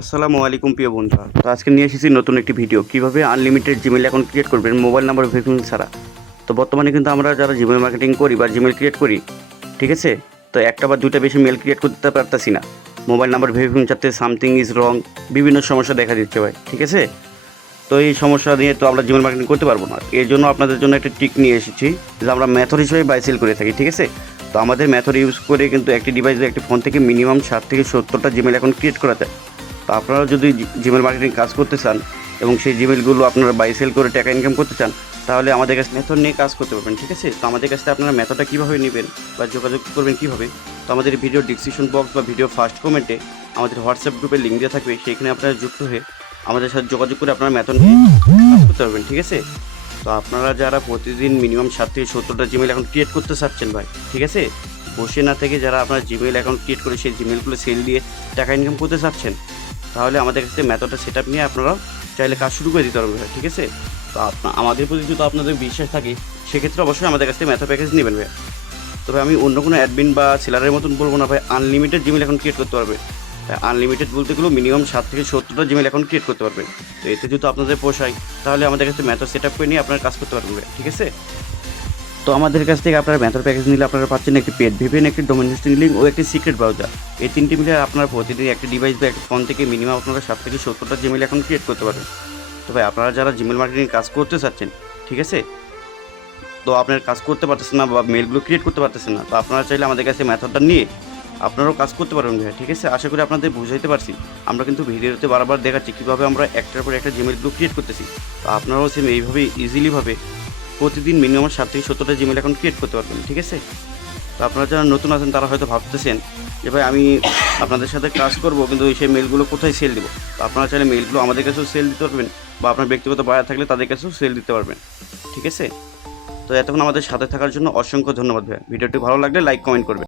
আসসালামু আলাইকুম প্রিয় বন্ধুরা। তো আজকে নিয়ে এসেছি নতুন একটি ভিডিও, কিভাবে আনলিমিটেড জিমেল অ্যাকাউন্ট ক্রিয়েট করবেন মোবাইল নাম্বার ভেরিফিকেশন ছাড়া। তো বর্তমানে কিন্তু আমরা যারা জিমেল মার্কেটিং করি বা জিমেল ক্রিয়েট করি, ঠিক আছে, তো একটা বা দুইটা বেশি মেল ক্রিয়েট করতে পারতাছি না। মোবাইল নাম্বার ভেরিফিকেশন চাচ্ছে সামথিং ইজ রং, বিভিন্ন সমস্যা দেখা দিচ্ছে ভাই, ঠিক আছে। তো এই সমস্যা নিয়ে তো আমরা জিমেল মার্কেটিং করতে পারবো না। এর জন্য আপনাদের জন্য একটা ট্রিক নিয়ে এসেছি, যে আমরা মেথড হিসেবে বাই সেল করে থাকি, ঠিক আছে। তো আমাদের মেথড ইউজ করে কিন্তু একটি ডিভাইসে একটি ফোন থেকে মিনিমাম 60 থেকে 70টা জিমেল অ্যাকাউন্ট ক্রিয়েট করা যায়। তো আপনারা যদি জিমেল মার্কেটিং কাজ করতে চান এবং সেই জিমেলগুলো আপনারা বাই সেল করে টাকা ইনকাম করতে চান, তাহলে আমাদের কাছে মেথড নিয়ে কাজ করতে পারবেন, ঠিক আছে। তো আমাদের কাছে আপনারা মেথডটা কীভাবে নেবেন বা যোগাযোগ করবেন কীভাবে, তো আমাদের ভিডিও ডিসক্রিপশন বক্স বা ভিডিও ফার্স্ট কমেন্টে আমাদের হোয়াটসঅ্যাপ গ্রুপের লিঙ্ক দেওয়া থাকবে, সেইখানে আপনারা যুক্ত হয়ে আমাদের সাথে যোগাযোগ করে আপনারা মেথড নিয়ে কাজ করতে পারবেন, ঠিক আছে। তো আপনারা যারা প্রতিদিন মিনিমাম 60 থেকে 70টা জিমেল অ্যাকাউন্ট ক্রিয়েট করতে চাচ্ছেন ভাই, ঠিক আছে, বসে না থেকে যারা আপনারা জিমেল অ্যাকাউন্ট ক্রিয়েট করে সেই জিমেলগুলো সেল দিয়ে টাকা ইনকাম করতে চাচ্ছেন, তাহলে আমাদের কাছে মেথডটা সেট আপ নিয়ে আপনারা চাইলে কাজ শুরু করে দিতে পারবেন, ঠিক আছে। তো আমাদের প্রতি যদি আপনাদের বিশ্বাস থাকে, সেক্ষেত্রে অবশ্যই আমাদের কাছ থেকে মেথড প্যাকেজ নেবেন ভাই। তবে আমি অন্য কোনো অ্যাডমিন বা সেলারের মতন বলবো না ভাই, আনলিমিটেড জিমেল অ্যাকাউন্ট ক্রিয়েট করতে পারবে। আনলিমিটেড বলতে গেলেও মিনিমাম 60 থেকে 70টা জিমেল অ্যাকাউন্ট ক্রিয়েট করতে পারবেন। তো এতে যদি আপনাদের পোষায়, তাহলে আমাদের কাছে মেথড সেট আপ করে নিয়ে আপনারা কাজ করতে পারবেন ভাই, ঠিক আছে। তো আমাদের কাছ থেকে আপনারা মেথড প্যাকেজ নিলে আপনারা পাচ্ছেন একটি পেড ভিপিএন, একটি ডোমেন হোস্টিং লিঙ্ক ও একটি সিক্রেট ব্রাউজার। এই তিনটি মিলে আপনারা প্রতিদিন একটি ডিভাইস বা একটি ফোন থেকে মিনিমাম আপনারা 60 থেকে 70টা জিমেল অ্যাকাউন্ট ক্রিয়েট করতে পারবেন। তবে আপনারা যারা জিমেল মার্কেটিং কাজ করতে চাচ্ছেন, ঠিক আছে, তো আপনার কাজ করতে পারতেছেন না বা মেলগুলো ক্রিয়েট করতে পারতেছেন না, তো আপনারা চাইলে আমাদের কাছে মেথডটা নিয়ে আপনারাও কাজ করতে পারবেন ভাই, ঠিক আছে। আশা করি আপনাদের বুঝাইতে পারছি। আমরা কিন্তু ভিডিওতে বারবার দেখাচ্ছি কীভাবে আমরা একটার পর একটা জিমেলগুলো ক্রিয়েট করতেছি। তো আপনারাও সেম এইভাবে ইজিলিভাবে প্রতিদিন মিনিমাম 60 থেকে 70টা জিমেল অ্যাকাউন্ট ক্রিয়েট করতে পারবেন, ঠিক আছে। তো আপনারা যারা নতুন আছেন তারা হয়তো ভাবতেছেন যে ভাই আমি আপনাদের সাথে কাজ করব, কিন্তু সেই মেলগুলো কোথায় সেল দেবো। তো আপনারা চাইলে মেলগুলো আমাদের কাছেও সেল দিতে পারবেন, বা আপনার ব্যক্তিগত বায়ার থাকলে তাদের কাছেও সেল দিতে পারবেন, ঠিক আছে। তো এতক্ষণ আমাদের সাথে থাকার জন্য অসংখ্য ধন্যবাদ ভাই। ভিডিওটি ভালো লাগলে লাইক কমেন্ট করবেন।